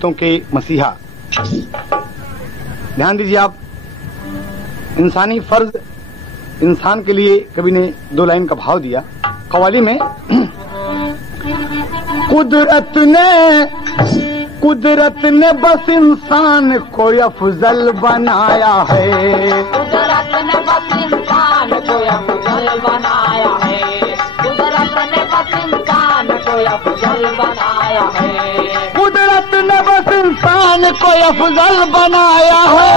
दलितों के मसीहा। ध्यान दीजिए आप, इंसानी फर्ज इंसान के लिए कवि ने 2 लाइन का भाव दिया कव्वाली में। कुदरत ने बस इंसान को अफजल बनाया है। कुदरत ने बस इंसान को अफजल बनाया है। कुदरत ने बस इंसान को अफजल बनाया है। कुदरत ने बस इंसान को अफजल बनाया है।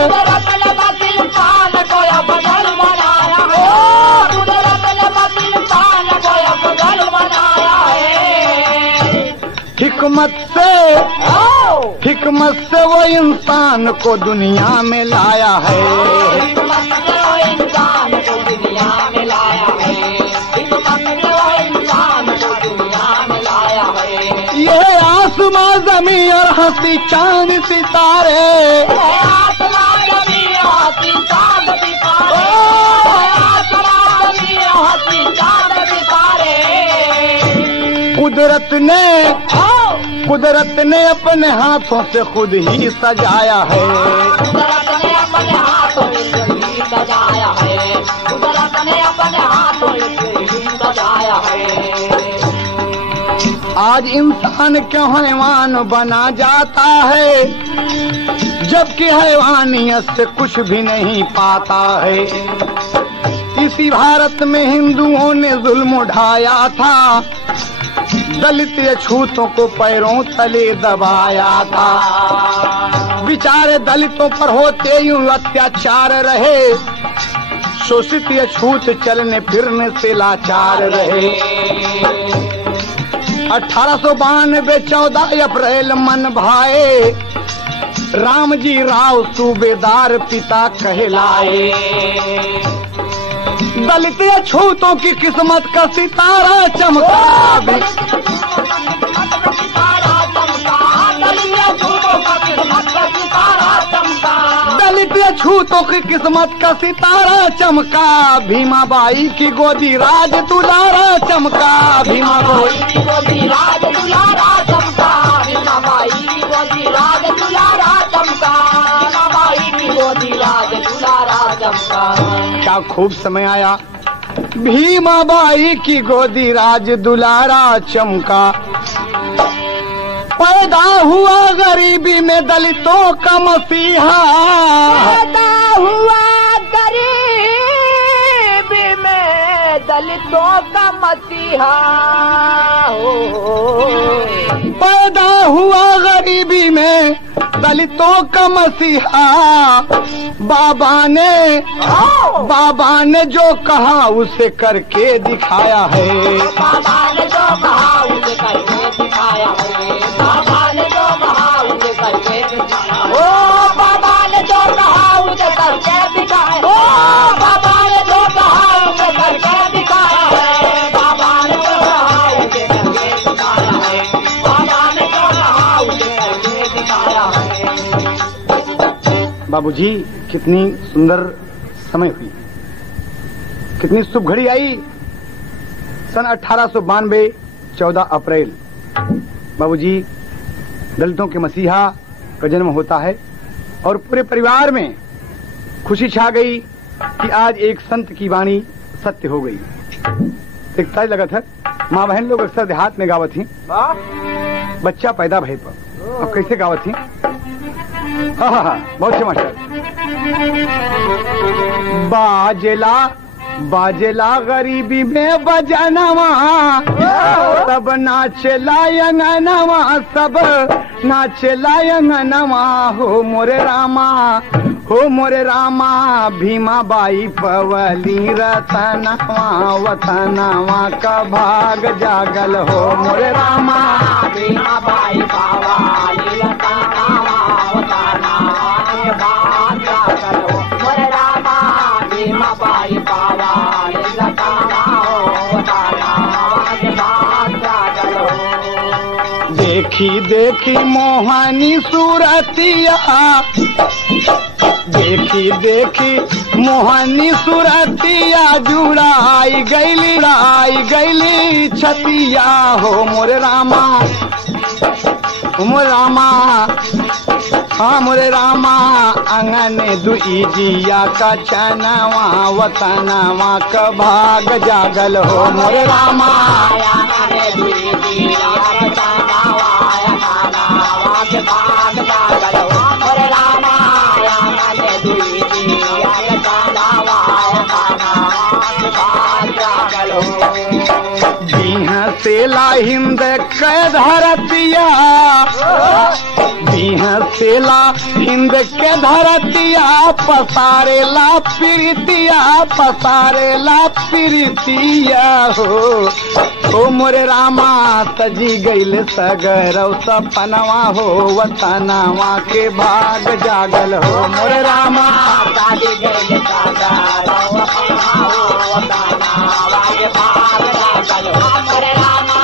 कुदरत ने बस इंसान को अफजल बनाया है। कुदरत ने बस इंसान को अफजल बनाया है। हिकमत से वो इंसान को दुनिया में लाया है। हिकमत से वो इंसान को दुनिया में लाया है। हिकमत से वो इंसान को दुनिया में लाया है। ये आसमां ज़मीन और हंसी चांद सितारे, आसमां ज़मीन और हंसी चांद सितारे, आसमां ज़मीन और हंसी चांद सितारे। कुदरत ने अपने हाथों से खुद ही सजाया है। कुदरत ने अपने हाथों से ही सजाया है। कुदरत ने अपने हाथों से ही सजाया है। आज इंसान क्यों हैवान बना जाता है, जबकि हैवानियत से कुछ भी नहीं पाता है। इसी भारत में हिंदुओं ने जुल्म उठाया था, दलित अछूतों को पैरों तले दबाया था। बेचारे दलितों पर होते यूं अत्याचार रहे, शोषित अछूत चलने फिरने से लाचार रहे। 1892 14 अप्रैल मन भाए, रामजी राव सूबेदार पिता कहलाए। दलित अछूतों की किस्मत का सितारा चमका। दलित अछूतों की किस्मत का सितारा चमका। भीमाबाई की गोदी राज दुलारा चमका। भीमाबाई की गोदी राज दुलारा चमका। भीमाबाई की गोदी राज दुलारा चमका। भीमाबाई की गोदी राज दुलारा चमका। क्या खूब समय आया, भीमाबाई की गोदी राज दुलारा चमका। पैदा हुआ गरीबी में दलितों का मसीहा। पैदा हुआ गरीबी में दलितों का मसीहा। पैदा हुआ गरीबी में दलितों का मसीहा। बाबा ने जो कहा उसे करके दिखाया है। बाबा ने जो कहा उसे करके दिखाया है। बाबा ने जो कहा उसे करके दिखाया। ओ बाबा ने जो कहा उसे करके दिखाया। ओ बाबा ने जो कहा उसे करके दिखाया है। बाबा ने जो कहा उसे करके दिखाया है। बाबा ने जो कहा उसे करके दिखाया है। बाबूजी, कितनी सुंदर समय हुई, कितनी शुभ घड़ी आई। सन 1892 14 अप्रैल बाबूजी दलितों के मसीहा का जन्म होता है और पूरे परिवार में खुशी छा गई कि आज एक संत की वाणी सत्य हो गई। एक ताज लगा था, माँ बहन लोग अक्सर देहात में गावत थी, बच्चा पैदा भय पर। अब कैसे गावत थी? हाँ, बहुत अच्छे मास्टर। बाजेला गरीबी में बजनवा, सब नाचेला यंगनवा, सब नाचेला यंगनवा। हो मोरे रामा भीमाबाई पवली रतनवा, वतनवा का भाग जागल। हो मोरे रामा भीमाबाई पवली रतनवा, वतनवा के भाग जागल। हो मोरे रामा भीमाबाई पवली रतनवा, वतनवा के भाग जागल। देखी मोहनी सूरतिया, देखी मोहनी सूरतिया, जुड़ाई गईली छतिया। हो मोरे रामा मोरे रामा हाँ मोरे रामा अंगन दुई जिया का चनावा वतनावा का भाग जागल हो मोरे रामा सेला हिंद के धरतिया सेला हिंद के धरतिया पसारेला प्रीतिया हो ओ मोरे रामा सजी गईल सगरव सपनवा हो वतनवा के भाग जागल हो मोरे रामा सजी गईल सगरव सपनवा हो वतनवा के भाग जागल हो मोरे रामा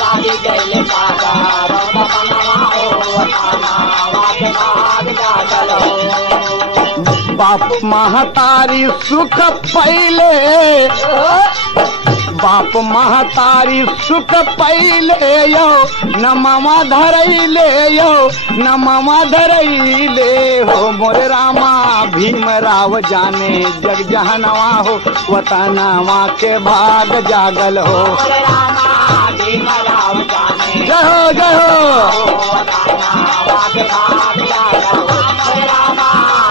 सजी गईल सगरव सपनवा हो वतनवा के भाग जागल हो बाप महतारी सुख पहले बाप महतारी सुख पहले यो नमवा धरैले हो मोरे रामा भीमराव जाने जग जहनवा हो वतनवा के भाग जागल हो मोरे रामा भीमराव जाने जय हो वतनवा के भाग जागल हो मोरे रामा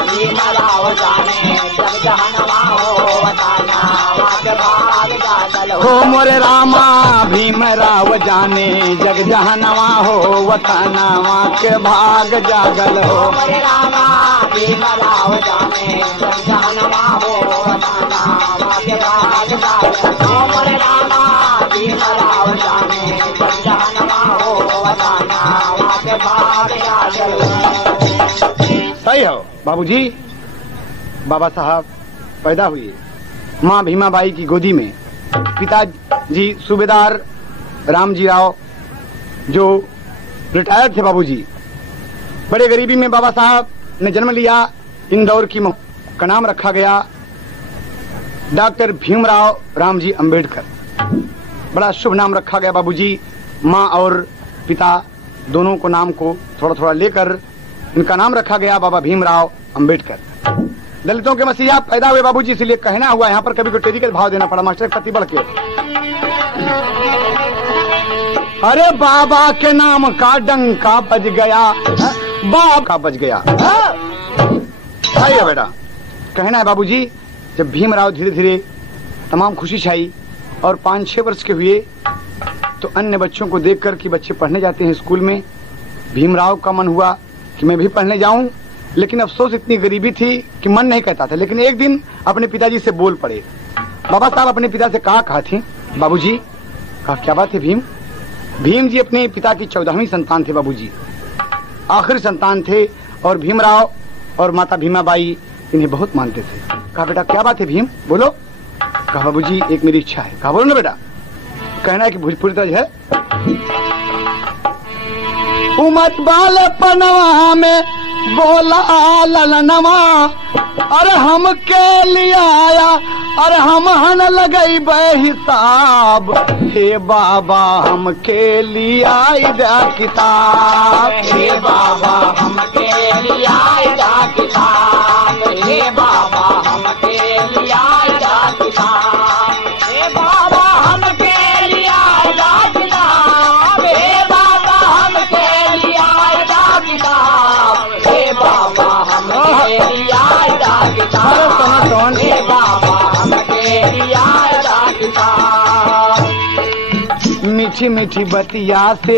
भीमराव जाने जग जहनवा हो वतनवा के भाग जागल हो मोरे रामा भीमराव जाने जग जहनवा हो वतनवा के भाग जागल हो मोरे रामा भीमराव जाने जग जहनवा हो वतनवा के भाग जागल हो मोरे रामा भीमराव जाने जग जहनवा हो वतनवा के भाग जागल हो। सही हो बाबूजी। बाबा साहब पैदा हुए माँ भीमाबाई की गोदी में। पिताजी सूबेदार रामजी राव जो रिटायर्ड थे बाबूजी। बड़े गरीबी में बाबा साहब ने जन्म लिया। इंदौर की का नाम रखा गया डॉक्टर भीमराव रामजी अंबेडकर। बड़ा शुभ नाम रखा गया बाबूजी। माँ और पिता दोनों को नाम को थोड़ा थोड़ा लेकर इनका नाम रखा गया बाबा भीमराव अंबेडकर। दलितों के मसीहा पैदा हुए बाबूजी, इसलिए कहना हुआ यहाँ पर कभी को टेरी का भाव देना पड़ा मास्टर पति बढ़ के। अरे बाबा के नाम का डंका बज गया, बाप का बज गया। सही है बेटा। कहना है बाबूजी जब भीमराव धीरे धीरे तमाम खुशी छाई और 5-6 वर्ष के हुए तो अन्य बच्चों को देखकर कि बच्चे पढ़ने जाते हैं स्कूल में, भीमराव का मन हुआ कि मैं भी पढ़ने जाऊं। लेकिन अफसोस इतनी गरीबी थी कि मन नहीं कहता था। लेकिन एक दिन अपने पिताजी से बोल पड़े। बाबा साहब अपने पिता से कहा थी बाबूजी, कहा क्या बात है भीम? भीम जी अपने पिता की 14वीं संतान थे बाबूजी, आखिरी संतान थे। और भीमराव और माता भीमाबाई इन्हें बहुत मानते थे। कहा बेटा क्या बात है भीम, बोलो। कहा बाबूजी एक मेरी इच्छा है। कहा बोलो ना बेटा। कहना है कि भोजपुरी तरह है उमत बाले पनवा में बोला ललनवा, अरे हम के लिए आया, अरे हम हन लगई हिसाब। हे बाबा हम के लिए आई दा किताब, हे बाबा हम के लिए आई दा किताब, हे बाबा हम के लिए आई दा किताब, हे बाबा हम के लिए आई दा किताब, हे बाबा हम के लिए आई दा किताब, हे बाबा हम के लिए आई दा किताब, हे बाबा हम के लिए आई दा किताब। मीठी मीठी बतिया से,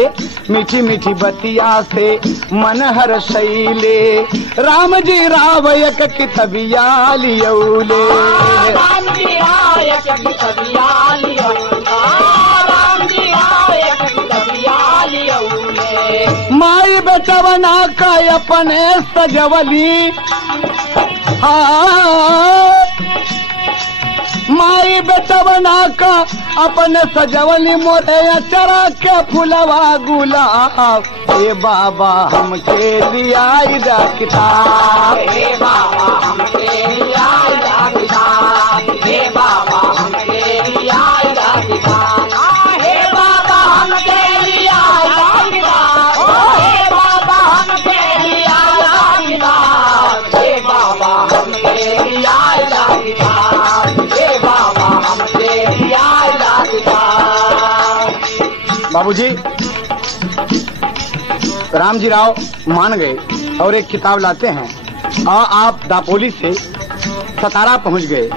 मीठी मीठी बतिया से मन हर शैले, राम जी राव एक कितबिया लियौले, राम जी राव एक कितबिया लियौले, राम जी राव एक कितबिया लियौले। माई बेटा बना का अपने सजवली, माई बेटा बना का अपने सजवली मोरे अचरा के फुलवा गुलाब। हे बाबा हम के लिए आई दा किताब, हे बाबा हम के लिए आई दा किताब, हे बाबा हम के लिए आई दा किताब, हे बाबा हम के लिए आई दा किताब, हे बाबूजी, रामजी राव मान गए और एक किताब लाते हैं और आप दापोली से सतारा पहुंच गए।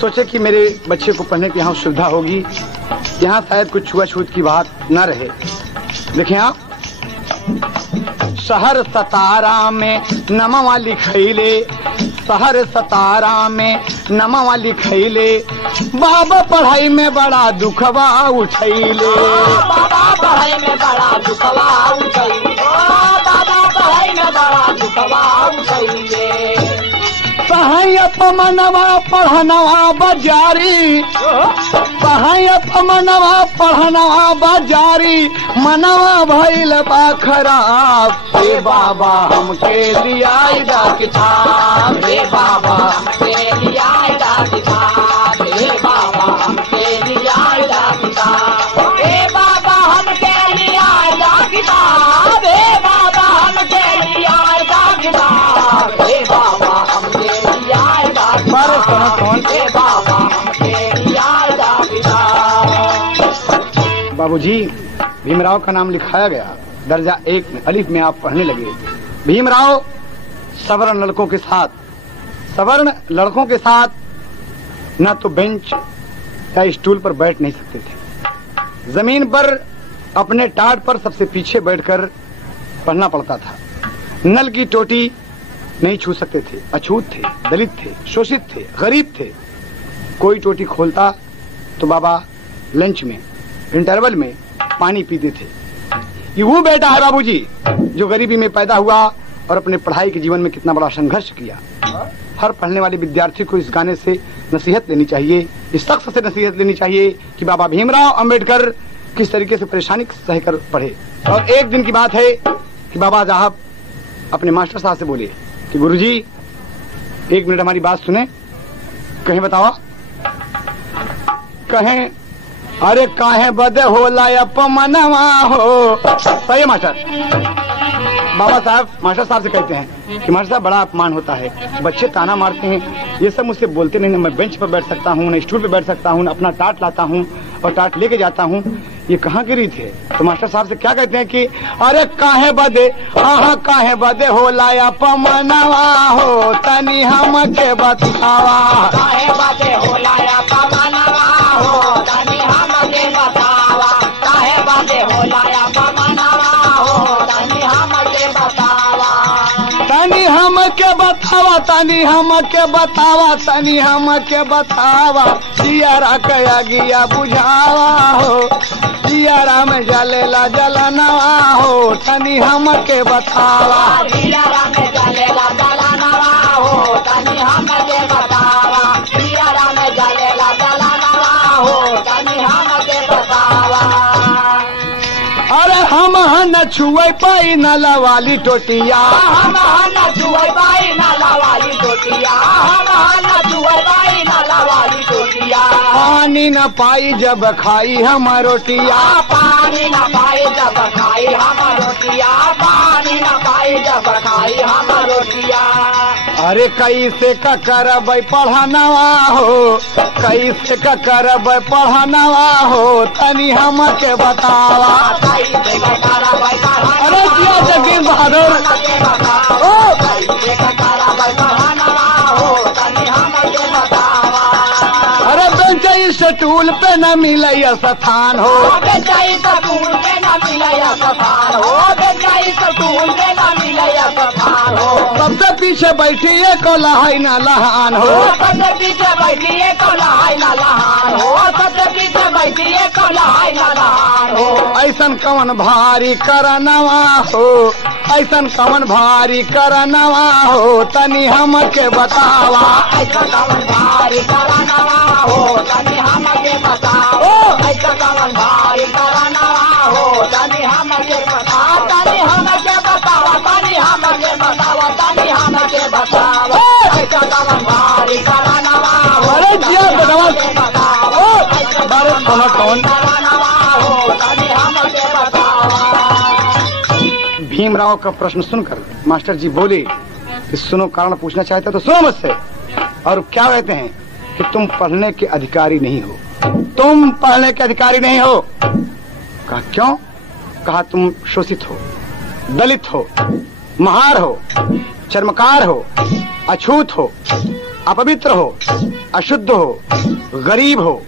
सोचे कि मेरे बच्चे को पढ़ने की यहाँ सुविधा होगी, यहाँ शायद कुछ छुआछूत की बात न रहे। देखें आप, शहर सतारा में नमवा लिखैले, शहर सतारा में नमवा लिखैले, बाबा पढ़ाई में बड़ा दुखवा उठैले। बाबा पढ़ाई में बड़ा दुखवा उठैले, बाबा पढ़ाई में बड़ा दुखवा उठैले। सहायप मनवा पढ़नवा बाजारी, सहायप मनवा पढ़नवा बाजारी, मनवा भइल बा खराब। हे बाबा हमके लिया किताब, हे बाबा हमके लिया किताब, हे बाबा हमके लिया किताब, हे बाबा हमके लिया किताब, हे बाबा हमके लिया किताब, हे बाबा हमके लिया किताब, हे बाबा हमके लिया किताब। बाबूजी, भीमराव का नाम लिखाया गया, दर्जा 1 में अलिफ में आप पढ़ने लगे। भीमराव सवर्ण लड़कों के साथ न तो बेंच या स्टूल पर बैठ नहीं सकते थे, जमीन पर अपने टाट पर सबसे पीछे बैठकर पढ़ना पड़ता था। नल की टोटी नहीं छू सकते थे, अछूत थे, दलित थे, शोषित थे, गरीब थे। कोई टोटी खोलता तो बाबा लंच में, इंटरवल में पानी पीते थे। ये वो बेटा है बाबूजी जो गरीबी में पैदा हुआ और अपने पढ़ाई के जीवन में कितना बड़ा संघर्ष किया। हर पढ़ने वाले विद्यार्थी को इस गाने से नसीहत लेनी चाहिए, इस शख्स से नसीहत लेनी चाहिए कि बाबा भीमराव अंबेडकर किस तरीके से परेशानी सहकर पढ़े। और एक दिन की बात है कि बाबा साहब अपने मास्टर साहब से बोले कि गुरुजी 1 मिनट हमारी बात सुने। कहें बताओ। कहें अरे काहे बदे होला अपमनवा हो। सही है मास्टर। बाबा साहब मास्टर साहब से कहते हैं कि मास्टर साहब बड़ा अपमान होता है, बच्चे ताना मारते हैं, ये सब मुझसे बोलते नहीं, मैं बेंच पर बैठ सकता हूँ, न स्टूल पर बैठ सकता हूँ, न अपना टाट लाता हूँ और टाट लेके जाता हूँ, ये कहाँ की रीत है। तो मास्टर साहब से क्या कहते हैं कि अरे काहे बदे, हाँ काहे बदे होला अपमनवा हो, तनी हमके बतावा। काहे बदे होला अपमनवा हो, तनी हमके बतावा, काहे बदे होला अपमनवा हो, तनी हमके बतावा, तनी हमके बतावा, तनी हमके बतावा, तनी हमके बतावा, जियारा कया गिया बुझावा हो, जियारा में जलेला जलनवा हो, तनी हमके बतावा, जियारा में जलेला जलनवा हो, तनी हमके बतावा, जियारा में जलेला जलनवा हो, तनी हमके बतावा। अरे हम न छुए पाई नला वाली टोटिया, हम न छुए पाई नला वाली टोटिया, हम न छुए पाई नला वाली टोटिया, पानी न पाई जब खाई हम रोटिया, पानी न पाई जब खाई हम रोटिया, पानी न पाई जब खाई हम रोटिया। अरे कैसे का करब पढ़नवा हो, कैसे का करब पढ़नवा हो, तनी हमके बतावा। अरे जिया जगीर बहादुर, अरे बेंच स्टूल पे न मिले स्थान हो, स्टूल पे न मिले स्थान हो, स्टूल पे न मिले स्थान हो, सबसे पीछे बैठिए को लहाई न लहान हो, सबसे पीछे बैठिए को लहाई न लहान हो, सबसे पीछे बैठिए को लहाई न लहान हो। ऐसन कवन भारी करनवा हो, ऐसन कवन भारी करनवा हो, तनी हमके बतावा। ऐसा कवन भारी करनवा हो, तनी हमके बताओ, ऐसा कवन भारी करनवा हो, तनी हमके बताओ, तनी हमके बताओ, तनी हमके बताओ, तनी हमके बताओ, ऐसा कवन भारी करनवा हो, अरे जिया हमके बताओ, बारे कौन कौन करनवा हो, तनी हमके बताओ। भीमराव का प्रश्न सुनकर मास्टर जी बोले कि सुनो, कारण पूछना चाहते तो सुनो मुझसे। और क्या कहते हैं कि तुम पढ़ने के अधिकारी नहीं हो, तुम पढ़ने के अधिकारी नहीं हो। कहा क्यों? कहा तुम शोषित हो, दलित हो, महार हो, चर्मकार हो, अछूत हो, अपवित्र हो, अशुद्ध हो, गरीब हो।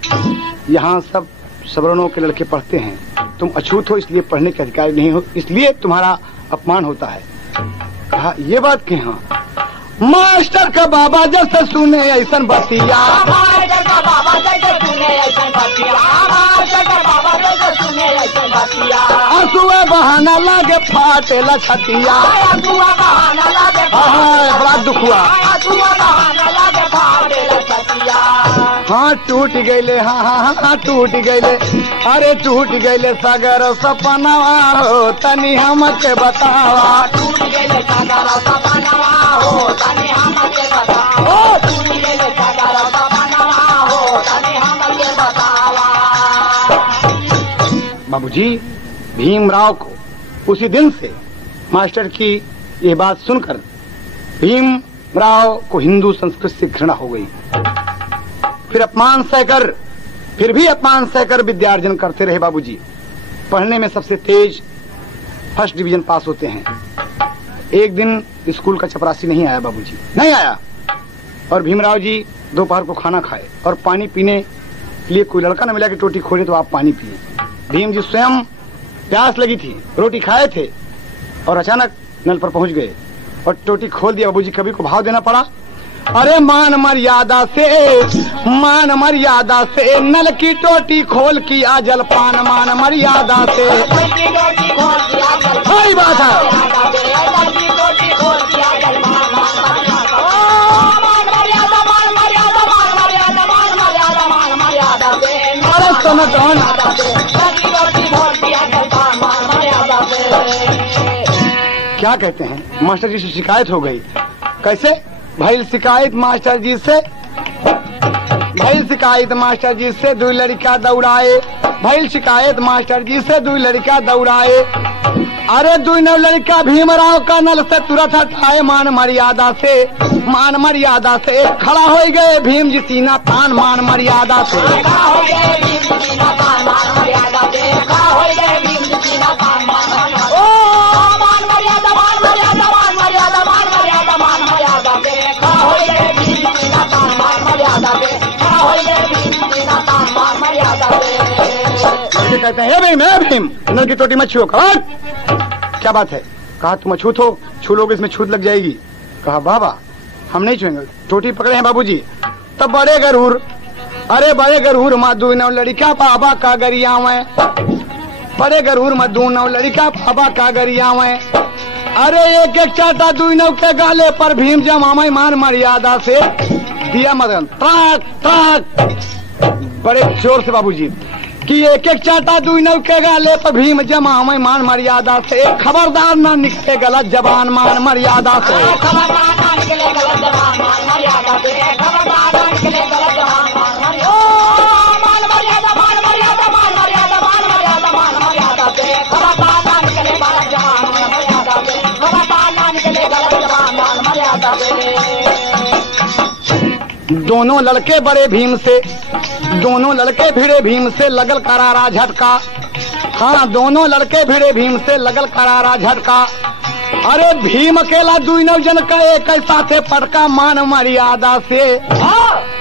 यहाँ सब सवर्णों के लड़के पढ़ते हैं, तुम अछूत हो इसलिए पढ़ने के अधिकारी नहीं हो, इसलिए तुम्हारा अपमान होता है। कहा ये बात की? हाँ। मास्टर का बाबा जैसे सुने ऐसन बतिया, मास्टर का बाबा जैसे सुने ऐसन बतिया, मास्टर का बाबा जैसे सुने ऐसन बतिया, आंसुए बहाना लागे फाटे छतिया। आंसुआ बहाना लागे बड़ा दुख हुआ। आंसुआ बहाना लागे फाटे छतिया। हाँ टूट गईले, हाँ हाँ हाँ टूट गईले, अरे टूट गईले सागर सपनवा हो तनी हमके बतावा। टूट गईले सागर सपनवा हो तनी हमके बतावा। टूट गईले सागर सपनवा हो तनी हमके बतावा। बाबूजी, भीमराव को उसी दिन से मास्टर की ये बात सुनकर भीमराव को हिंदू संस्कृति से घृणा हो गई। फिर अपमान सहकर, फिर भी अपमान सहकर विद्यार्जन करते रहे बाबूजी। पढ़ने में सबसे तेज फर्स्ट डिवीजन पास होते हैं। एक दिन स्कूल का चपरासी नहीं आया बाबूजी, नहीं आया, और भीमराव जी दोपहर को खाना खाए और पानी पीने के लिए कोई लड़का न मिला कि टोटी खोले तो आप पानी पिए। भीम जी स्वयं प्यास लगी थी, रोटी खाए थे और अचानक नल पर पहुंच गए और टोटी खोल दिया। बाबूजी कभी को भाव देना पड़ा। अरे मान मर्यादा से नल की टोटी खोल किया जलपान, मान मर्यादा से। सही बात है। अरे सनातन क्या कहते हैं? मास्टर जी से शिकायत हो गई। कैसे भाई? शिकायत मास्टर जी से, भाई शिकायत मास्टर जी से, दो लड़का दौड़ाए। भाई शिकायत मास्टर जी से, दो लड़का दौड़ाए। अरे दो लड़का भीमराव का नल से तुरंत हटाए, मान मर्यादा से, मान मर्यादा से। खड़ा हो गए भीम जी सीना तान, मान मर्यादा से। कहते हैं भीम, भीम नल की टोटी मत छुओ। क्या बात है? कहा तुम अछूत हो, छू लोगे इसमें छूत लग जाएगी। कहा बाबा हम नहीं छुएंगे। टोटी पकड़े हैं बाबूजी। तब बड़े गरूर, अरे बड़े गरूर मधु नौ लड़का बाबा का गरिया में, बड़े गरूर मधु नौ लड़का बाबा का गरिया में। अरे एक एक चाटा दू नौ के गाले पर भीम जमाई, मान मर्यादा से दिया मदन ट्राक ट्राक बड़े जोर से बाबूजी कि एक एक चाटा दू नौ के गाले पर भीम जमाई, मान मर्यादा से। खबरदार ना निकले गलत जबान, मान मर्यादा से। दोनों लड़के बड़े भीम से, दोनों लड़के भिड़े भीम से, लगल करारा झटका। हाँ दोनों लड़के भिड़े भीम से, लगल करारा झटका। अरे भीम अकेला दू नौ जन का एक साथे पटका, मान मर्यादा से।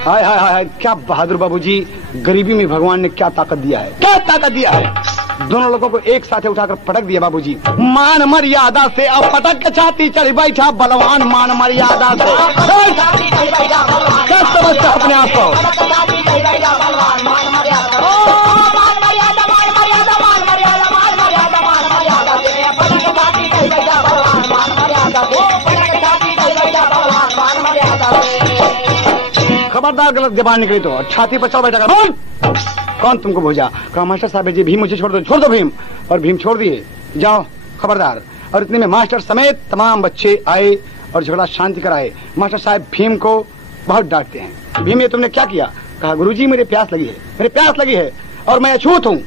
हाय हाय हाय, क्या बहादुर बाबूजी, गरीबी में भगवान ने क्या ताकत दिया है, क्या ताकत दिया है। दोनों लोगों को एक साथ उठाकर पटक दिया बाबूजी, मान मर्यादा से। अब पटक के छाती चढ़ बैठा बलवान, मान मर्यादा से। क्या समझता अपने आप को? खबरदार गलत जबान निकली तो छाती पर चढ़ बैठा। बोल कौन तुमको भेजा? कहा मास्टर साहब जी भीम मुझे छोड़ दो, छोड़ दो भीम। और भीम छोड़ दिए, जाओ खबरदार। और इतने में मास्टर समेत तमाम बच्चे आए और झगड़ा शांति कराए। मास्टर साहब भीम को बहुत डांटते हैं। भीम ये तुमने क्या किया? कहा गुरुजी मेरे प्यास लगी है, मेरे प्यास लगी है और मैं अछूत हूँ,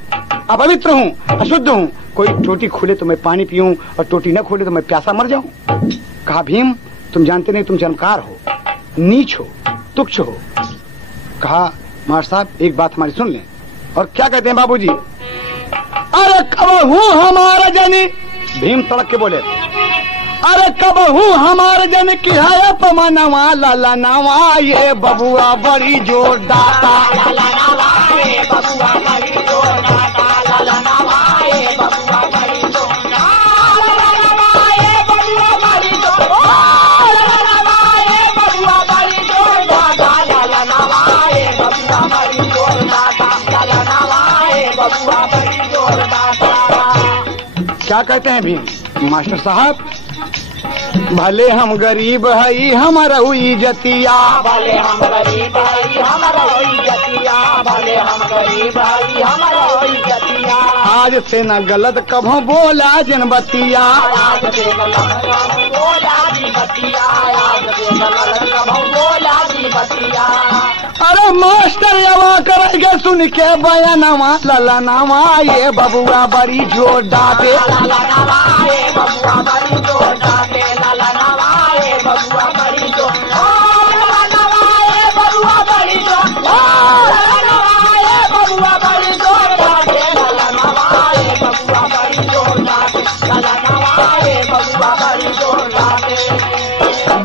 अपवित्र हूँ, अशुद्ध हूँ। कोई टोटी खोले तो मैं पानी पीऊं और टोटी न खोले तो मैं प्यासा मर जाऊं। कहा भीम तुम जानते नहीं, तुम चमत्कार हो, नीच हो, तुच्छ हो। कहा मास्टर साहब एक बात हमारी सुन लें। और क्या कहते हैं बाबूजी? अरे कबहू हमारा जनी, भीम तड़क के बोले, अरे कबहू हमार जन की है अपमानवा लाला नवा, ये बबुआ बड़ी जोर दाता, लाला नवाए बबुआ बड़ी जोर दाता, लाला नवाए बबुआ बड़ी जोर दाता, लाला नवाए बबुआ बड़ी जोर, लाला नवाए बबुआ बड़ी जोर दाता, लाला नवाए बबुआ बड़ी जोर दाता, लाला नवाए बबुआ बड़ी जोर दाता। क्या कहते हैं भीम? मास्टर साहब, भले हम गरीब हई हमारा हुई जतिया, भले हम गरीब हई हमारा हुई जतिया, भले हम गरीब हई हमारा हुई जतिया, आज से न गलत कभों बोला जन बतिया, आज से गलत कभों बोला जी बतिया, आज से गलत कभों बोला जी बतिया। अरे मास्टर यवा करेंगे सुन के बयानवा लाला नवा, ये बबुआ बड़ी जोर डाटे, लाला नवाए बबुआ बड़ी जोर डाटे, लाला नवाए बबुआ बड़ी जोर, लाला नवाए बबुआ बड़ी जोर, लाला नवाए बबुआ बड़ी जोर डाटे, लाला नवाए बबुआ बड़ी जोर डाटे, लाला नवाए बबुआ बड़ी जोर डाटे।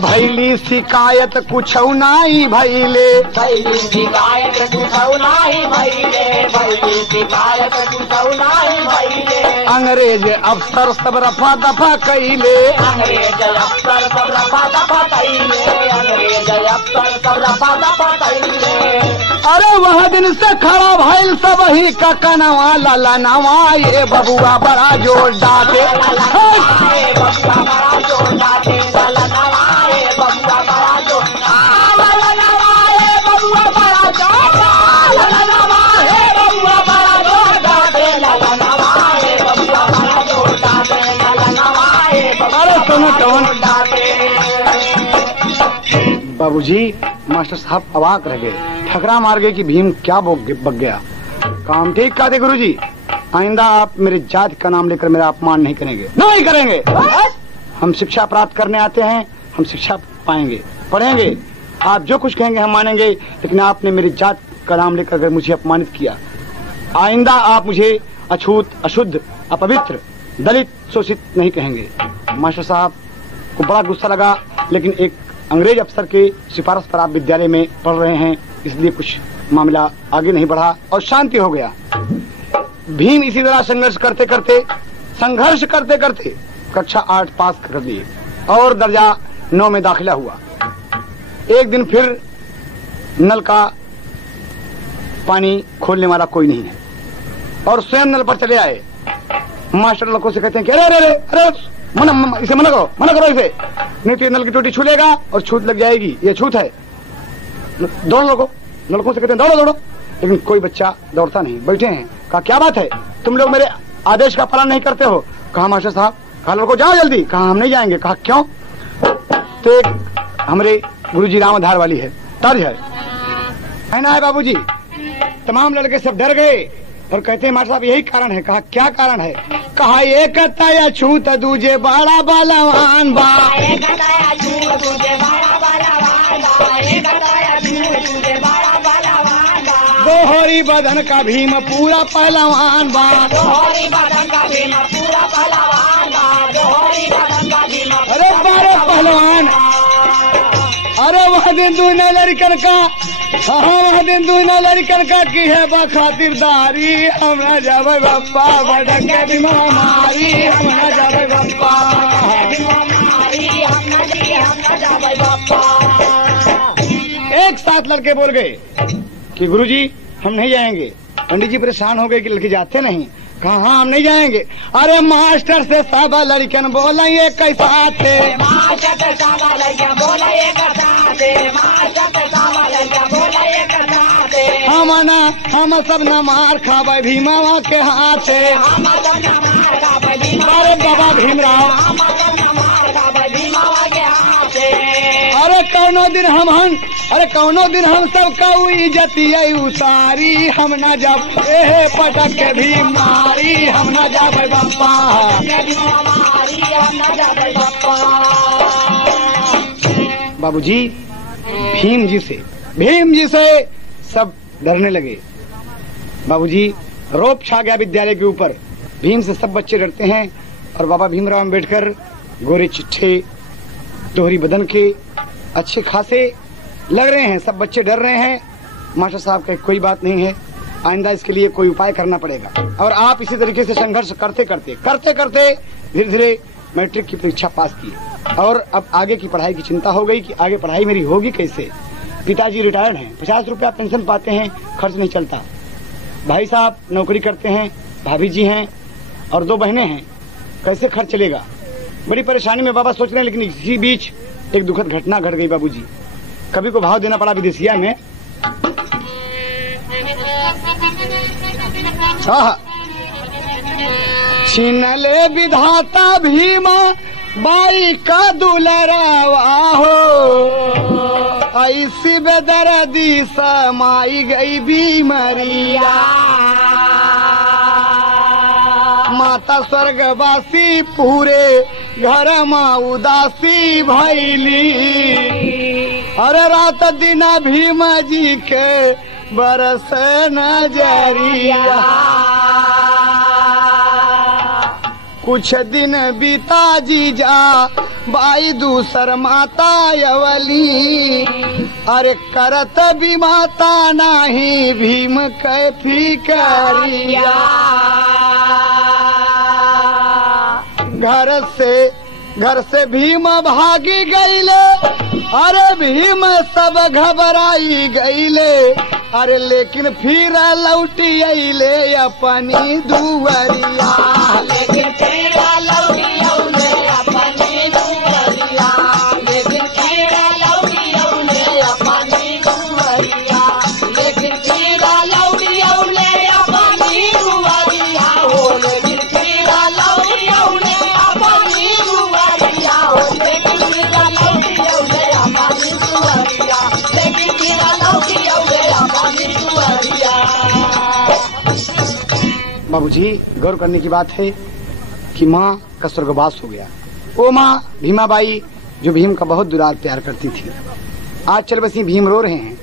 भैली शिकायत कुछ नाई भैले, भैली शिकायत कुछौ नाही भैले, भैली शिकायत कुछौ नाही भैले, अंग्रेज अफसर सब रफा दफा कैले, अंग्रेज अफसर सब रफा दफा कैले, अंग्रेज अफसर सब रफा दफा कैले। अरे वह दिन से खड़ा भैल सब ही का कनवा लाला नवा, ये बबुआ बड़ा जोर डाटे, लाला नवाए बबुआ बड़ा जोर डाटे, लाला नवाए बबुआ बड़ा जोर, लाला नवाए बबुआ बड़ा जोर, लाला नवाए बबुआ बड़ा जोर डाटे, लाला नवाए बबुआ बड़ा जोर डाटे, लाला नवाए अरे सुनो कौन? डाटे। बाबूजी, मास्टर साहब अवाक रह गए, ठकरा मार गए कि भीम क्या बक गया। काम ठीक कहते गुरुजी, आइंदा आप मेरे जाति का नाम लेकर मेरा अपमान नहीं करेंगे, नहीं करेंगे। हम शिक्षा प्राप्त करने आते हैं, हम शिक्षा पाएंगे, पढ़ेंगे, आप जो कुछ कहेंगे हम मानेंगे, लेकिन आपने मेरी जात का नाम लेकर अगर मुझे अपमानित किया, आइंदा आप मुझे अछूत, अशुद्ध, अपवित्र, दलित, शोषित नहीं कहेंगे। मास्टर साहब को बड़ा गुस्सा लगा, लेकिन एक अंग्रेज अफसर के सिफारिश पर आप विद्यालय में पढ़ रहे हैं, इसलिए कुछ मामला आगे नहीं बढ़ा और शांति हो गया। भीम इसी तरह संघर्ष करते करते कक्षा 8 पास कर लिए और दर्जा 9 में दाखिला हुआ। एक दिन फिर नल का पानी खोलने वाला कोई नहीं है और स्वयं नल पर चले आए। मास्टर लड़कों से कहते हैं कि अरे अरे अरे इसे मना करो इसे, नहीं तो ये नल की टोटी छूलेगा और छूत लग जाएगी, ये छूत है, दौड़ लड़कों से कहते हैं दौड़ो, लेकिन कोई बच्चा दौड़ता नहीं, बैठे हैं। कहा क्या बात है, तुम लोग मेरे आदेश का पालन नहीं करते हो? कहा मास्टर साहब, कहा लड़को जाओ जल्दी। कहा हम नहीं जाएंगे। कहा क्यों? तो एक हमारे गुरुजी रामधार वाली है, तर्ज है, कहना है बाबूजी। तमाम लड़के सब डर गए और कहते हैं मास्टर साहब यही कारण है। कहा क्या कारण है? कहा एक तया छूत दूजे बड़ा बलवान बा, एक तया छूत दूजे बड़ा बलवान बा, एक तया छूत दूजे बड़ा बलवान बा, दोहरी बदन का भीम पूरा पहलवान बा, दोहरी बदन का भीम पूरा पहलवान बा, दोहरी बदन का भीम अरे बारे पहलवान। अरे वह दिन दूना लड़कन का, वह दिन दूना लड़कन का की है बखातिरदारी, हम न जावे बप्पा बड़क के बीमारी, हम न जावे बप्पा, हम न जावे बप्पा। एक साथ लड़के बोल गए कि गुरुजी हम नहीं जाएंगे। पंडित जी परेशान हो गए कि लड़के जाते नहीं। कहा हाँ हम नहीं जाएंगे। अरे मास्टर से सब लड़कन बोला ये कैसा थे, मास्टर से सब लड़कन बोला ये कैसा थे, मास्टर से सब लड़कन बोला ये कैसा थे, हम सब न मार खावे भीमावा के हाथ से, हम सब न मार खावे भीमावा, अरे बाबा भीमराव, हम सब न मार खावे भीमावा के हाथ से। अरे कौनो दिन हम सब का इज्जतिया उतारी, हम न जब ए पटक के भी मारी, हम न जावे बप्पा, हम न जावे बप्पा। बाबूजी भीम जी से सब डरने लगे। बाबूजी रोप छा गया विद्यालय के ऊपर। भीम से सब बच्चे डरते हैं और बाबा भीमराव अम्बेडकर गोरे चिट्ठे दोहरी बदन के अच्छे खासे लग रहे हैं। सब बच्चे डर रहे हैं। मास्टर साहब का कोई बात नहीं है, आइंदा इसके लिए कोई उपाय करना पड़ेगा। और आप इसी तरीके से संघर्ष करते करते धीरे धीरे मैट्रिक की परीक्षा पास की और अब आगे की पढ़ाई की चिंता हो गई कि आगे पढ़ाई मेरी होगी कैसे। पिताजी रिटायर्ड हैं, 50 रुपया पेंशन पाते हैं, खर्च नहीं चलता। भाई साहब नौकरी करते हैं, भाभी जी हैं और 2 बहनें हैं, कैसे खर्च चलेगा। बड़ी परेशानी में बाबा सोच रहे हैं। लेकिन इसी बीच एक दुखद घटना घट गई बाबूजी। कभी को भाव देना पड़ा विदेशिया में। छीन ले विधाता भीमा बाई का दुलरावा हो, ऐसी बेदर्दी समाई गई बीमारिया। माता स्वर्गवासी पूरे घर माँ उदासी भैली, अरे रात दिन भीम जी के बरस नजरिया। कुछ दिन बीता जीजा बाई दूसर माता अवली, अरे करत भी माता नाही भीम कैफी करिया। घर से भीम भागी गईले, अरे भीम सब घबराई गईले, अरे लेकिन फिर लौटी अइले अपनी दुवरिया। लेकिन फिर लौटी अइले अपनी दुवरिया, लेकिन फिर लौटी अइले अपनी दुवरिया, लेकिन फिर लौटी अइले अपनी दुवरिया हो, लेकिन फिर लौटी अइले अपनी दुवरिया हो, लेकिन फिर लौटी अइले अपनी दुवरिया, लेकिन फिर लौटी अइले अपनी दुवरिया। बाबूजी गौर करने की बात है कि माँ का स्वर्गवास हो गया। वो माँ भीमाबाई जो भीम का बहुत दुलार प्यार करती थी, आज चल बसी भीम रो रहे हैं।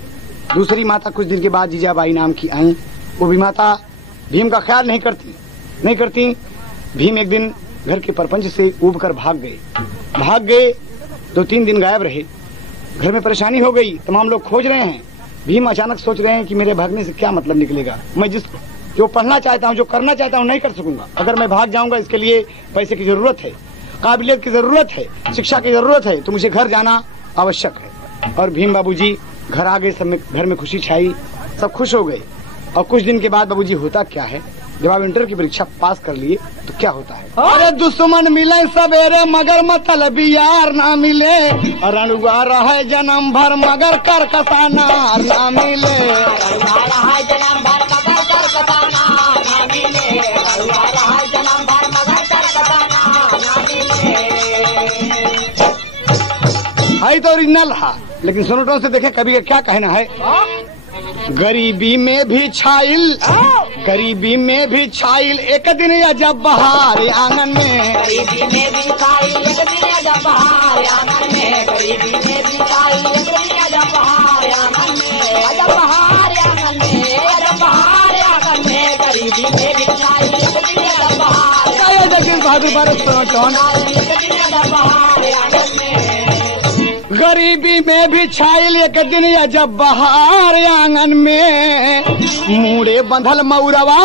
दूसरी माता कुछ दिन के बाद जीजाबाई नाम की आई। वो भी माता भीम का ख्याल नहीं करती। भीम एक दिन घर के परपंच से उब कर भाग गए। 2-3 दिन गायब रहे। घर में परेशानी हो गई, तमाम लोग खोज रहे हैं। भीम अचानक सोच रहे हैं कि मेरे भागने से क्या मतलब निकलेगा। मैं जो पढ़ना चाहता हूँ, जो करना चाहता हूँ, नहीं कर सकूंगा। अगर मैं भाग जाऊंगा, इसके लिए पैसे की जरूरत है, काबिलियत की जरूरत है, शिक्षा की जरूरत है, तो मुझे घर जाना आवश्यक है। और भीम बाबूजी घर आ गए। सब घर में खुशी छाई, सब खुश हो गए। और कुछ दिन के बाद बाबूजी होता क्या है, जब आप इंटर की परीक्षा पास कर लिए तो क्या होता है। अरे दुश्मन मिले सवेरे मगर मतलबी यार ना मिले, रणुआ रहे जन्म भर मगर कर कसाना ना मिले। है तो ओरिजिनल है, लेकिन सोनोटों से देखें कभी का क्या कहना है। गरीबी में भी छाइल एक दिन या जब बहार आंगन में, गरीबी में भी छाइल एक दिन या जब बहार आंगन में, गरीबी में भी छाइल एक दिन या जब बहार आंगन में, जब बहार आंगन में, जब बहार आंगन में, गरीबी में भी छाइल एक दिन या जब बहार। क्या जगदीश बहादुर बारे सोनोटोन एक दिन या जब बहार आंगन में, गरीबी में भी छाइल एक दिन या जब बहार आंगन में। मूड़े बंधल मऊरवा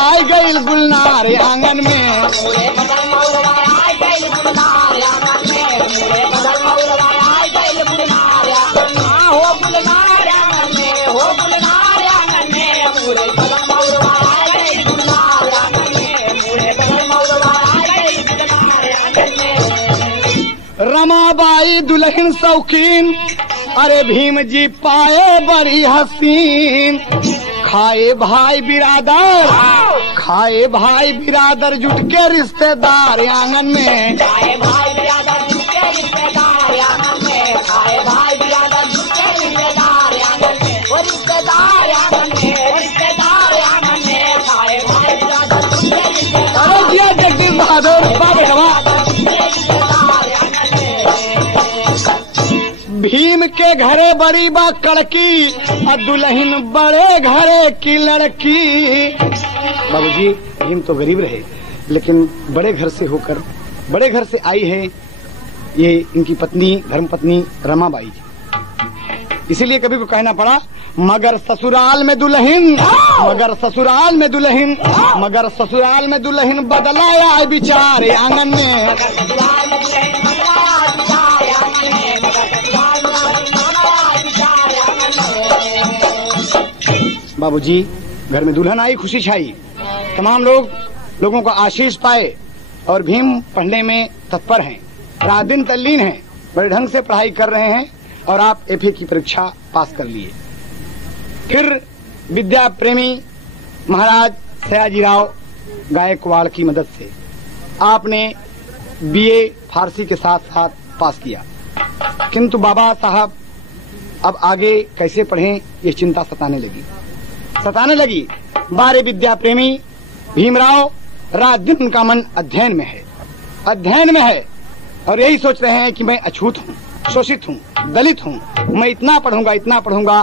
आय गईल गुलनार आंगन में। मूड़े बंधल मऊरवा आय गईल गुलनार आंगन में, मूड़े बंधल मऊरवा आय गईल गुलनार आंगन में, हो गुलनार आंगन में, हो गुलनार आंगन में, मूड़े बंधल मऊरवा आय गईल गुलनार आंगन में, मूड़े बंधल मऊरवा आय गईल गुलनार आंगन में। रमाबाई दुल्हन शौकीन, अरे भीम जी पाए बड़ी हसीन। खाए भाई बिरादर जुट के रिश्तेदार आंगन में, खाए भाई बिरादर जुट के रिश्तेदार आंगन में, खाए भाई बिरादर जुट के रिश्तेदार आंगन में, वो रिश्तेदार आंगन में, वो रिश्तेदार आंगन में, खाए भाई बिरादर जुट के रिश्तेदार। अरे जिया जगदीश बहादुर बाबे भीम भीम के घरे बड़ी बा कड़की और दुल्हन बड़े घरे की लड़की। बाबूजी भीम तो गरीब रहे लेकिन बड़े घर से होकर बड़े घर से आई है ये इनकी पत्नी धर्म पत्नी रमाबाई जी। इसीलिए कभी को कहना पड़ा मगर ससुराल में दुल्हन, मगर ससुराल में दुल्हन, मगर ससुराल में दुल्हन बदलाया विचार आंगन में। बाबूजी घर में दुल्हन आई, खुशी छाई, तमाम लोगों को आशीष पाए और भीम पढ़ने में तत्पर हैं, रात दिन तल्लीन हैं, बड़े ढंग से पढ़ाई कर रहे हैं और आप एफए की परीक्षा पास कर लिए। फिर विद्या प्रेमी महाराज सयाजीराव गायकवाड़ की मदद से आपने बीए फारसी के साथ साथ पास किया, किंतु बाबा साहब अब आगे कैसे पढ़ें ये चिंता सताने लगी। बारे विद्या प्रेमी भीमराव रात दिन उनका मन अध्ययन में है और यही सोच रहे हैं कि मैं अछूत हूँ, शोषित हूँ, दलित हूँ, मैं इतना पढ़ूंगा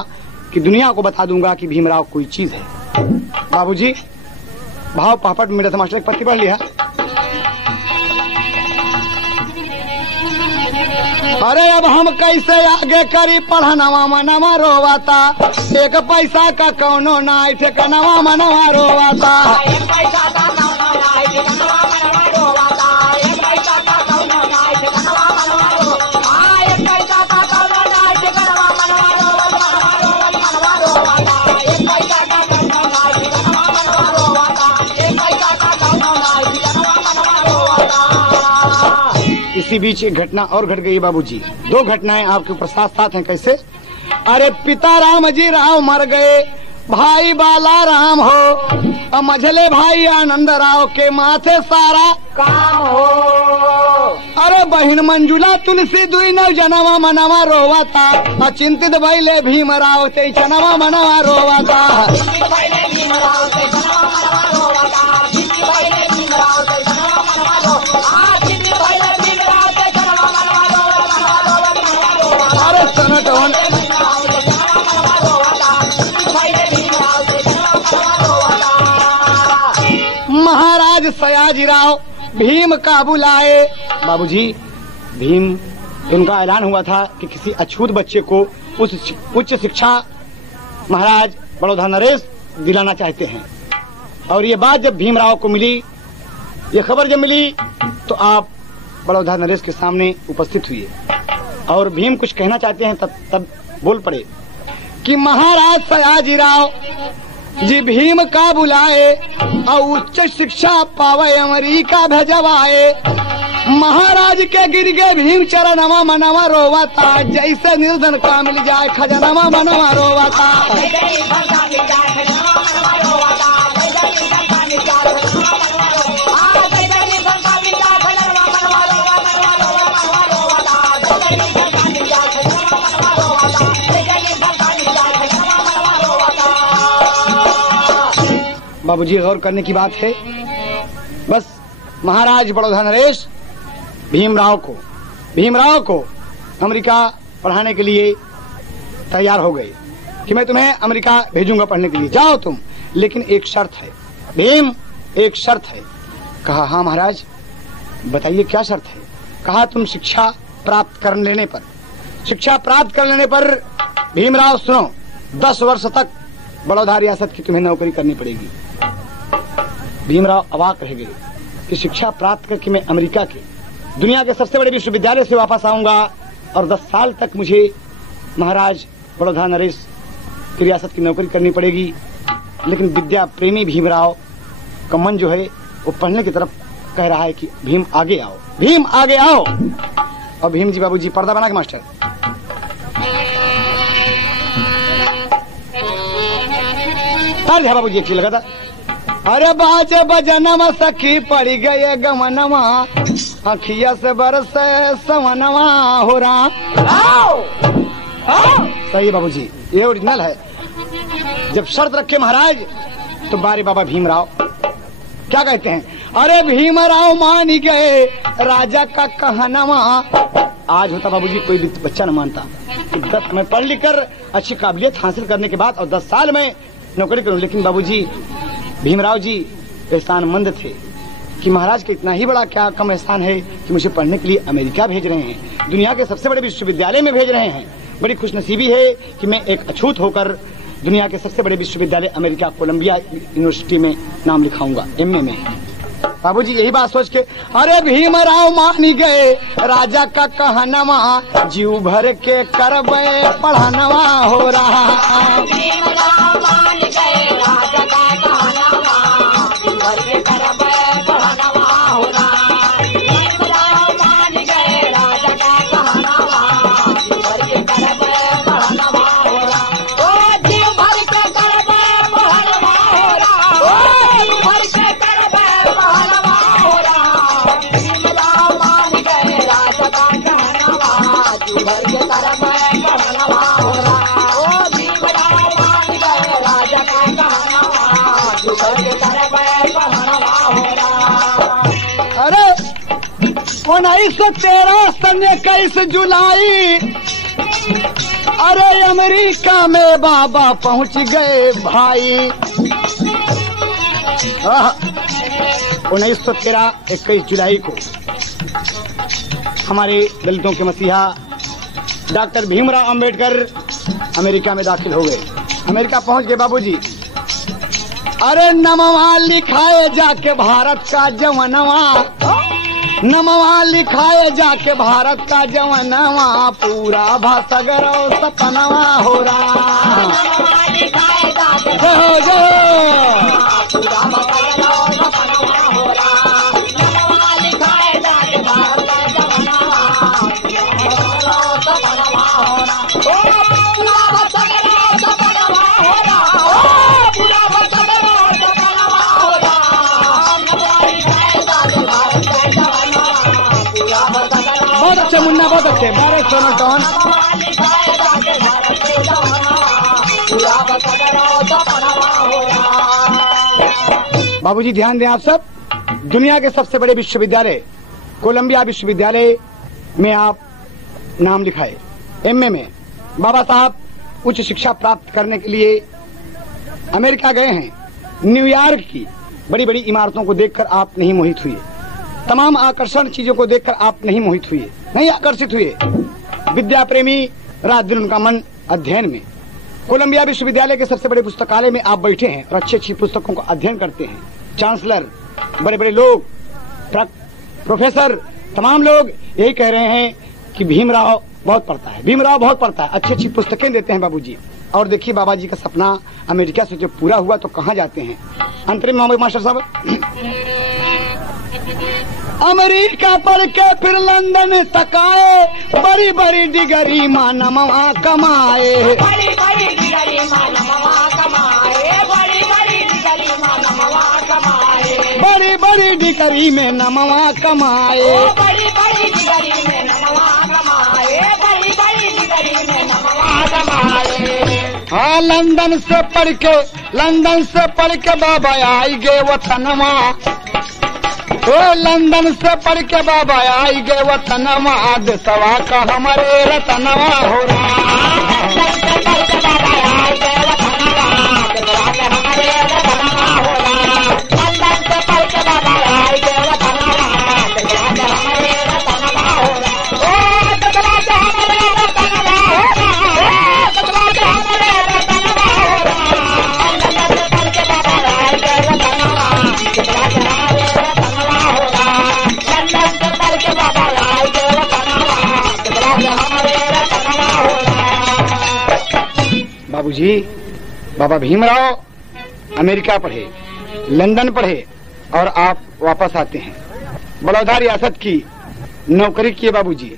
कि दुनिया को बता दूंगा कि भीमराव कोई चीज है। बाबूजी भाव पापड़ मेरे मास्टर एक पत्ती पढ़ लिया। अरे अब हम कैसे आगे करी पढ़नवा मनवा रोवाता, एक पैसा का कौनो नाई ठिकानवा मनवा रोवाता। इसी बीच एक घटना और घट गई बाबूजी, दो घटनाएं आपके ऊपर साथ साथ हैं। कैसे? अरे पिता राम जी राव मर गए, भाई बाला राम हो, और मझले भाई आनंद राव के माथे सारा काम हो। अरे बहन मंजुला तुलसी दुई नव जनवा मनवा रोवाता, अचिंतित भइले भीमराव ते चनवा मनवा रोवाता। महाराज सयाजीराव भीम का बुलाए। बाबूजी भीम उनका ऐलान हुआ था कि किसी अछूत बच्चे को उच्च शिक्षा महाराज बड़ौदा नरेश दिलाना चाहते हैं। और ये बात जब भीमराव को मिली, ये खबर जब मिली तो आप बड़ौदा नरेश के सामने उपस्थित हुए और भीम कुछ कहना चाहते हैं। तब बोल पड़े कि महाराज सयाजीराव जी भीम का बुलाए और उच्च शिक्षा पावे अमेरिका भेजवाए। महाराज के गिर गए भीम चरणवा मनवा रोवाता, जैसे निर्धन का मिल जाए खजनवा मनवा रोवाता। बाबूजी गौर करने की बात है। बस महाराज बड़ौदा नरेश भीमराव को अमेरिका पढ़ाने के लिए तैयार हो गए कि मैं तुम्हें अमेरिका भेजूंगा पढ़ने के लिए, जाओ तुम, लेकिन एक शर्त है। भीम एक शर्त है। कहा हाँ महाराज बताइए क्या शर्त है। कहा तुम शिक्षा प्राप्त कर लेने पर भीमराव सुनो 10 वर्ष तक बड़ौदा रियासत की तुम्हें नौकरी करनी पड़ेगी। भीमराव अवाक रह गए कि शिक्षा प्राप्त करके मैं अमेरिका के दुनिया के सबसे बड़े विश्वविद्यालय से वापस आऊंगा और 10 साल तक मुझे महाराज बड़ौदा नरेश की रियासत की नौकरी करनी पड़ेगी। लेकिन विद्या प्रेमी भीमराव का मन जो है वो पढ़ने की तरफ कह रहा है कि भीम आगे आओ, भीम आगे आओ। और भीम जी बाबूजी पर्दा बना के मास्टर तार है बाबूजी एक चीज लगा था। अरे बाजे बजनवा सखी पड़ी गए गमनवा, अखिया से बरसे सवनवा हो रहा। सही बाबूजी ये ओरिजिनल है। जब शर्त रखे महाराज तो बारे बाबा भीमराव क्या कहते हैं। अरे भीमराव मान गए राजा का कहनवा, आज होता बाबूजी कोई भी बच्चा न मानता कि 10 मैं पढ़ लिख कर अच्छी काबिलियत हासिल करने के बाद और 10 साल में नौकरी करूं। लेकिन बाबूजी भीमराव जी एहसानमंद थे कि महाराज का इतना ही बड़ा क्या कम एहसान है कि मुझे पढ़ने के लिए अमेरिका भेज रहे हैं, दुनिया के सबसे बड़े विश्वविद्यालय में भेज रहे हैं। बड़ी खुशनसीबी है कि मैं एक अछूत होकर दुनिया के सबसे बड़े विश्वविद्यालय अमेरिका कोलंबिया यूनिवर्सिटी में नाम लिखाऊंगा, एमए में। बाबूजी यही बात सोच के अरे भीमराव मान गए राजा का कहनवा, जीव भर के करबे पढ़नवा हो रहा। भीमराव मान गए राजा का कहनवा, जीव भर के करबे पढ़नवा हो रहा। भीमराव मान गए राजा का कहनवा, जीव भर के करबे पढ़नवा हो रहा। ओ जीव भर के करबे पढ़नवा हो रहा। ओ जीव भर के करबे पढ़नवा हो रहा। भीमराव मान गए राजा का कहनवा, जीव भर के करबे पढ़नवा हो रहा। ओ भीमराव मान गए राजा का कहनवा, जीव भर के करबे पढ़नवा हो रहा। अरे 1913 सन 21 जुलाई, अरे अमेरिका में बाबा पहुंच गए भाई। 1913 21 जुलाई को हमारे दलितों के मसीहा डॉक्टर भीमराव अंबेडकर अमेरिका में दाखिल हो गए। अमेरिका पहुंच गए बाबूजी। अरे नमवा लिखाए जाके भारत का जवनवा, नमवा लिखाए जाके भारत का जवनवा, पूरा भाषागरो सपनवा हो रहा। नमवा लिखाए जाके जय जय पूरा भाषागरो सपनवा हो रहा। नमवा लिखाए जाके भारत का जवनवा, पूरा सपनवा हो रहा। ओ पूरा भाषागरो सपनवा हो रहा। ओ पूरा भाषागरो सपनवा हो रहा। नमवा लिखाए जाके भारत का जवनवा, पूरा भाषागरो बहुत अच्छे मुन्ना, बहुत अच्छे 12 सोना टन। नमवा लिखाए जाके भारत के जवनवा, पूरा भाषागरो सपनवा हो रहा। बाबूजी ध्यान दें आप सब, दुनिया के सबसे बड़े विश्वविद्यालय कोलंबिया विश्वविद्यालय में आप नाम लिखाए, एमए में। बाबा साहब उच्च शिक्षा प्राप्त करने के लिए अमेरिका गए हैं। न्यूयॉर्क की बड़ी बड़ी इमारतों को देखकर आप नहीं मोहित हुए, तमाम आकर्षण चीजों को देखकर आप नहीं मोहित हुए, नहीं आकर्षित हुए। विद्या प्रेमी, रात दिन उनका मन अध्ययन में। कोलंबिया विश्वविद्यालय के सबसे बड़े पुस्तकालय में आप बैठे हैं और अच्छी अच्छी पुस्तकों को अध्ययन करते हैं। चांसलर, बड़े बड़े लोग, प्रोफेसर, तमाम लोग यही कह रहे हैं कि भीमराव बहुत पढ़ता है, भीमराव बहुत पढ़ता है, अच्छी अच्छी पुस्तकें देते हैं बाबूजी। और देखिए बाबा जी का सपना अमेरिका से जब पूरा हुआ तो कहाँ जाते हैं। अंतरिम मोहम्मद मास्टर साहब अमेरिका पढ़ के फिर लंदन तक आए, बड़ी बड़ी डिग्री मानवा कमाए। बड़ी बड़ी डिग्री मानवा कमाए, बड़ी बड़ी डिग्री मानवा कमाए। बड़ी बड़ी डिग्री में नमवा कमाए। बड़ी बड़ी डिग्री में नमवा कमाए, बड़ी बड़ी डिग्री में नमवा कमाए। हाँ लंदन से पढ़ के बाबा आई गए वतनवा। ओ लंदन से पढ़ के बाबा आई गए वतनवा, देशवा का हमारे रतनवा हो बाबूजी। बाबा भीमराव अमेरिका पढ़े, लंदन पढ़े और आप वापस आते हैं। बड़ौदा रियासत की नौकरी किए बाबूजी,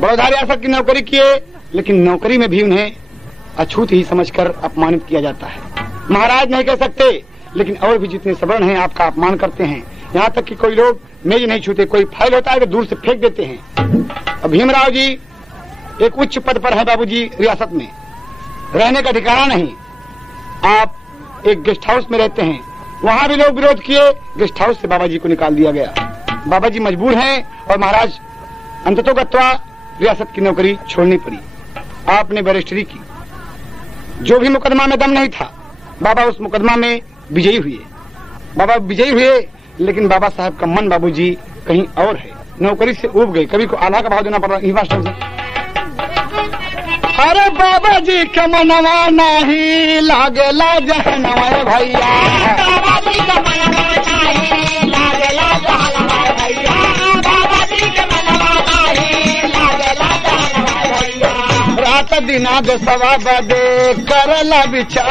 बड़ौदा रियासत की नौकरी किए, लेकिन नौकरी में भी उन्हें अछूत ही समझकर अपमानित किया जाता है। महाराज नहीं कह सकते, लेकिन और भी जितने सवर्ण हैं आपका अपमान करते हैं। यहाँ तक कि कोई लोग मेज नहीं छूते, कोई फाइल होता है तो दूर से फेंक देते हैं। और भीमराव जी एक उच्च पद पर है बाबूजी रियासत में, रहने का ठिकाना नहीं। आप एक गेस्ट हाउस में रहते हैं, वहाँ भी लोग विरोध किए, गेस्ट हाउस से बाबा जी को निकाल दिया गया। बाबा जी मजबूर हैं और महाराज अंततोगत्वा रियासत की नौकरी छोड़नी पड़ी। आपने बैरिस्टरी की। जो भी मुकदमा में दम नहीं था, बाबा उस मुकदमा में विजयी हुए। बाबा विजयी हुए, लेकिन बाबा साहब का मन बाबूजी कहीं और है। नौकरी से ऊब गए, कभी को आधा का भाव देना पड़ रहा है मास्टर से। अरे बाबा जी के मनवा नहीं लागेला जहनवा भैया, बाबा जी के मनवा नहीं लागेला जहनवा भैया, बाबा जी के मनवा नहीं लागेला जहनवा भैया। रात दिना दसवा बदे करला विचार,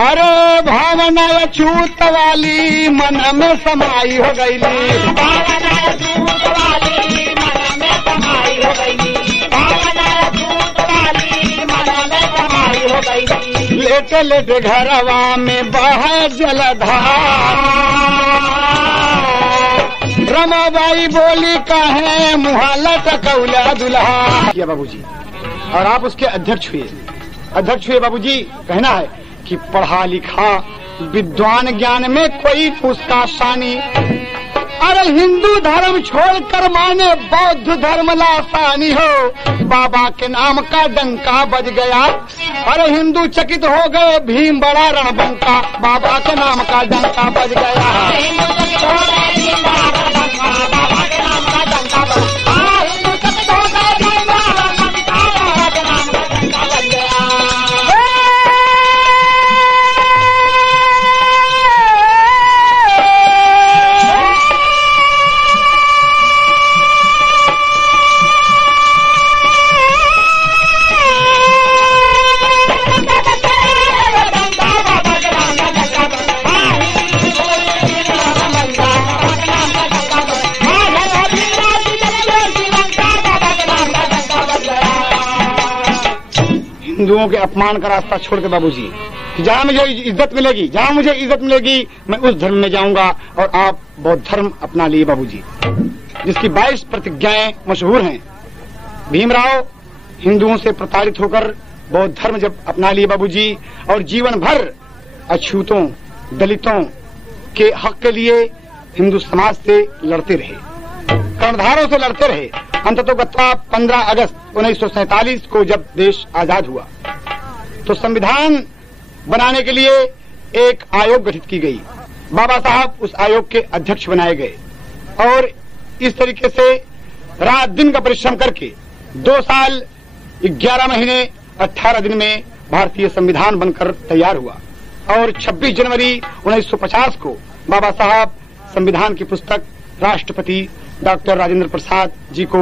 अरे भावना छूत वाली मन में समाई हो गई, भावना छूत वाली मन में समाई हो गई, भावना छूत वाली मन में समाई हो गई। लेटे लेटे घरवा में बहा जलधार, रमाबाई बोली कहे मुहाला टकौला दुल्हा किया बाबूजी। और आप उसके अध्यक्ष हुए बाबूजी। कहना है कि पढ़ा लिखा विद्वान ज्ञान में कोई उसका शानी, अरे हिंदू धर्म छोड़कर माने बौद्ध धर्म लासानी हो। बाबा के नाम का डंका बज गया, अरे हिंदू चकित हो गए, भीम बड़ा रणबंका। बाबा के नाम का डंका बज गया। हिंदुओं के अपमान का रास्ता छोड़ के बाबूजी, जहाँ मुझे इज्जत मिलेगी, जहाँ मुझे इज्जत मिलेगी मैं उस धर्म में जाऊंगा। और आप बौद्ध धर्म अपना लिए बाबूजी, जिसकी 22 प्रतिज्ञाएं मशहूर हैं। भीमराव हिंदुओं से प्रताड़ित होकर बौद्ध धर्म जब अपना लिए बाबूजी, और जीवन भर अछूतों दलितों के हक के लिए हिंदू समाज से लड़ते रहे, कर्णधारों से लड़ते रहे। अंततोगत्वा 15 अगस्त 1947 को जब देश आजाद हुआ तो संविधान बनाने के लिए एक आयोग गठित की गई। बाबा साहब उस आयोग के अध्यक्ष बनाए गए और इस तरीके से रात दिन का परिश्रम करके 2 साल 11 महीने 18 दिन में भारतीय संविधान बनकर तैयार हुआ। और 26 जनवरी 1950 को बाबा साहब संविधान की पुस्तक राष्ट्रपति डॉक्टर राजेंद्र प्रसाद जी को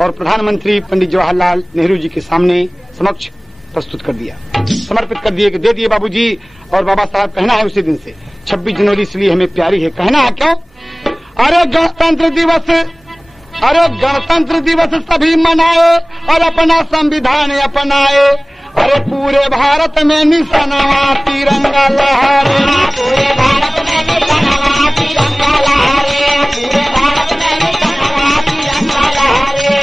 और प्रधानमंत्री पंडित जवाहरलाल नेहरू जी के सामने समक्ष प्रस्तुत कर दिया, समर्पित कर दिए कि दे दिए बाबूजी। और बाबा साहब कहना है उसी दिन से 26 जनवरी इसलिए हमें प्यारी है। कहना है क्यों? अरे गणतंत्र दिवस सभी मनाए और अपना संविधान अपनाए। अरे पूरे भारत में निशानवा तिरंगा लहरे, पूरे भारत में निशानवा तिरंगा लहरे, पूरे भारत में निशानवा तिरंगा लहरे।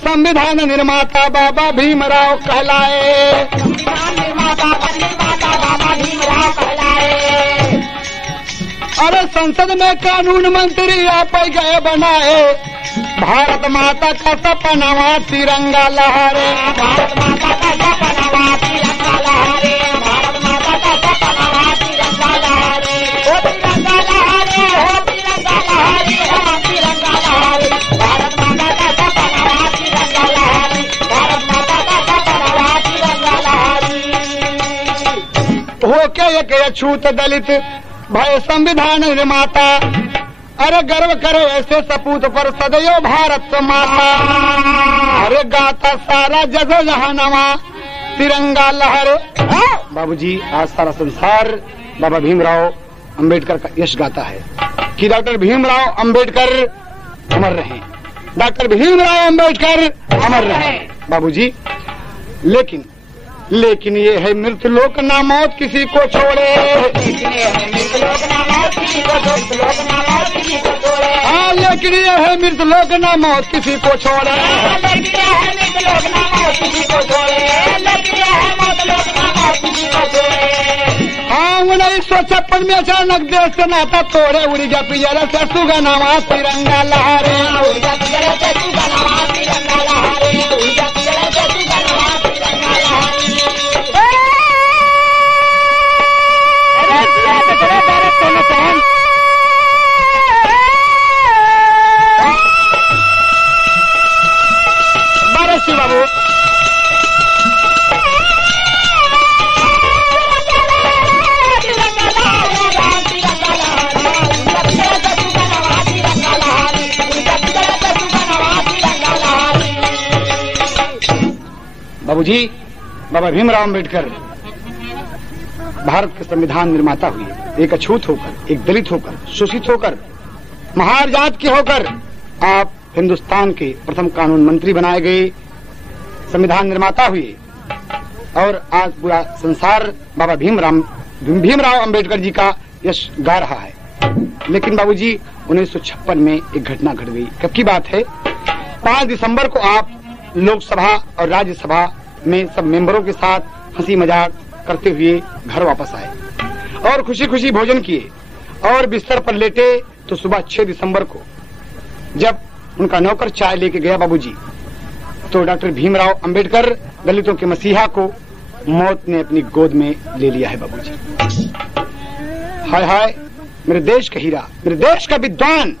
संविधान निर्माता बाबा भीमराव कहलाए, संविधान निर्माता बाबा भीमराव कहलाए। अरे संसद में कानून मंत्री आप गए बनाए। भारत माता का सपनावा तिरंगा लहरे, भारत माता का सपनावा तिरंगा लहरे, भारत माता का सपनावा तिरंगा लहरे। ओ तिरंगा लहरे, हो तिरंगा लहरे, हो तिरंगा लहरे। भारत माता का सपनावा तिरंगा लहरे, भारत माता का सपनावा तिरंगा लहरे। होके एक अछूत दलित भय संविधान निर्माता। अरे गर्व करे ऐसे सपूत पर सदैव भारत माता। अरे गाता सारा जग जहानवा तिरंगा लहरे। बाबूजी आज सारा संसार बाबा भीमराव अंबेडकर का यश गाता है कि डॉक्टर भीमराव अंबेडकर अमर रहे, डॉक्टर भीमराव अंबेडकर अमर रहे बाबूजी। लेकिन ये है मृत्यु लोक ना मौत किसी को छोड़े, लेकिन ये है मृत्यु लोक ना मौत किसी को छोड़े। हाँ लेकिन ये है मृत्यु लोक ना मौत किसी को छोड़े, लेकिन ये है मृत्यु लोक ना मौत किसी को छोड़े, लेकिन ये है मौत लोक ना मौत किसी को छोड़े। हाँ 1956 में अचानक देश से नाता तोड़े, उड़ गया पिजरा से सुगनावा तिरंगा लहरे। बाबू बाबूजी, बाबा भीमराव अम्बेडकर भारत के संविधान निर्माता हुए, एक अछूत होकर, एक दलित होकर, शोषित होकर, महार जात के होकर आप हिंदुस्तान के प्रथम कानून मंत्री बनाए गए, संविधान निर्माता हुए और आज पूरा संसार बाबा भीमराव अम्बेडकर जी का यश गा रहा है। लेकिन बाबूजी 1956 में एक घटना घट गई। कब की बात है? 5 दिसंबर को आप लोकसभा और राज्यसभा में सब मेंबरों के साथ हंसी मजाक करते हुए घर वापस आए और खुशी खुशी भोजन किए और बिस्तर पर लेटे तो सुबह 6 दिसंबर को जब उनका नौकर चाय लेके गया बाबूजी, तो डॉक्टर भीमराव अंबेडकर, दलितों के मसीहा को मौत ने अपनी गोद में ले लिया है बाबूजी। हाय हाय, मेरे देश का हीरा, मेरे देश का विद्वान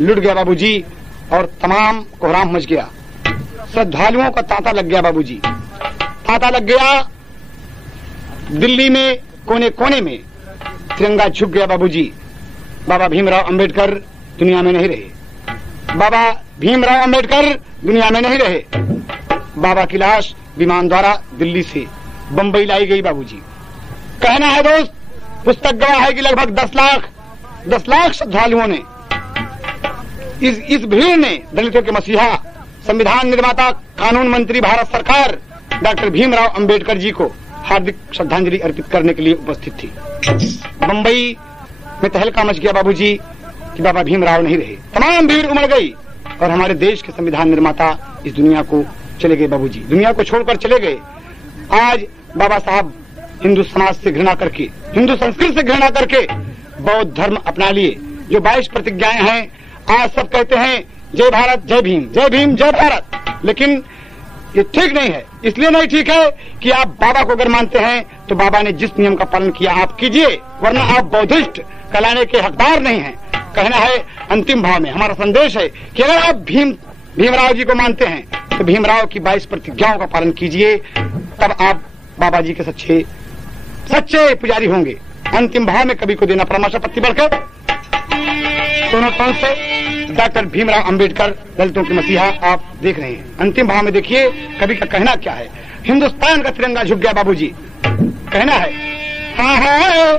लुट गया बाबूजी और तमाम कोहराम मच गया। श्रद्धालुओं का तांता लग गया बाबूजी, तांता लग गया। दिल्ली में कोने कोने में तिरंगा झुक गया बाबूजी। बाबा भीमराव अंबेडकर दुनिया में नहीं रहे, बाबा भीमराव अंबेडकर दुनिया में नहीं रहे। बाबा की लाश विमान द्वारा दिल्ली से बंबई लाई गई बाबूजी। कहना है दोस्त, पुस्तक गवाह है कि लगभग 10 लाख श्रद्धालुओं ने, इस भीड़ ने दलितों के मसीहा, संविधान निर्माता, कानून मंत्री भारत सरकार डॉक्टर भीमराव अंबेडकर जी को हार्दिक श्रद्धांजलि अर्पित करने के लिए उपस्थित थी। बंबई में तहलका मच गया बाबूजी कि बाबा भीमराव नहीं रहे। तमाम भीड़ उमड़ गई और हमारे देश के संविधान निर्माता इस दुनिया को चले गए बाबूजी, दुनिया को छोड़कर चले गए। आज बाबा साहब हिंदू समाज से घृणा करके, हिंदू संस्कृति से घृणा करके बौद्ध धर्म अपना लिए। जो 22 प्रतिज्ञाएं हैं, आज सब कहते हैं जय भारत, जय भीम, जय भीम, जय भारत। लेकिन ये ठीक नहीं है। इसलिए नहीं ठीक है कि आप बाबा को अगर मानते हैं तो बाबा ने जिस नियम का पालन किया आप कीजिए, वरना आप बौद्धिस्ट कहलाने के हकदार नहीं हैं। कहना है अंतिम भाव में हमारा संदेश है कि अगर आप भीमराव जी को मानते हैं तो भीमराव की 22 प्रतिज्ञाओं का पालन कीजिए, तब आप बाबा जी के सच्चे पुजारी होंगे। अंतिम भाव में कभी को देना परामर्श पत्ती बढ़कर दोनों कौन से डॉक्टर भीमराव अंबेडकर, दलितों के मसीहा आप देख रहे हैं। अंतिम भाव में देखिए कवि का कहना क्या है। हिंदुस्तान का तिरंगा झुक गया बाबूजी, कहना है। हाँ हाँ,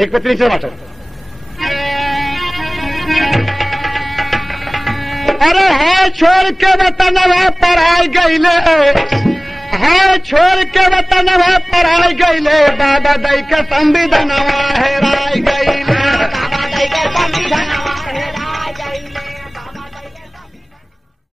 एक पत्नी से मास्टर, अरे है छोड़ के वतन पर आई गईले, है छोड़ के वतन पर आई गईले, बाबा दई के संविधान है।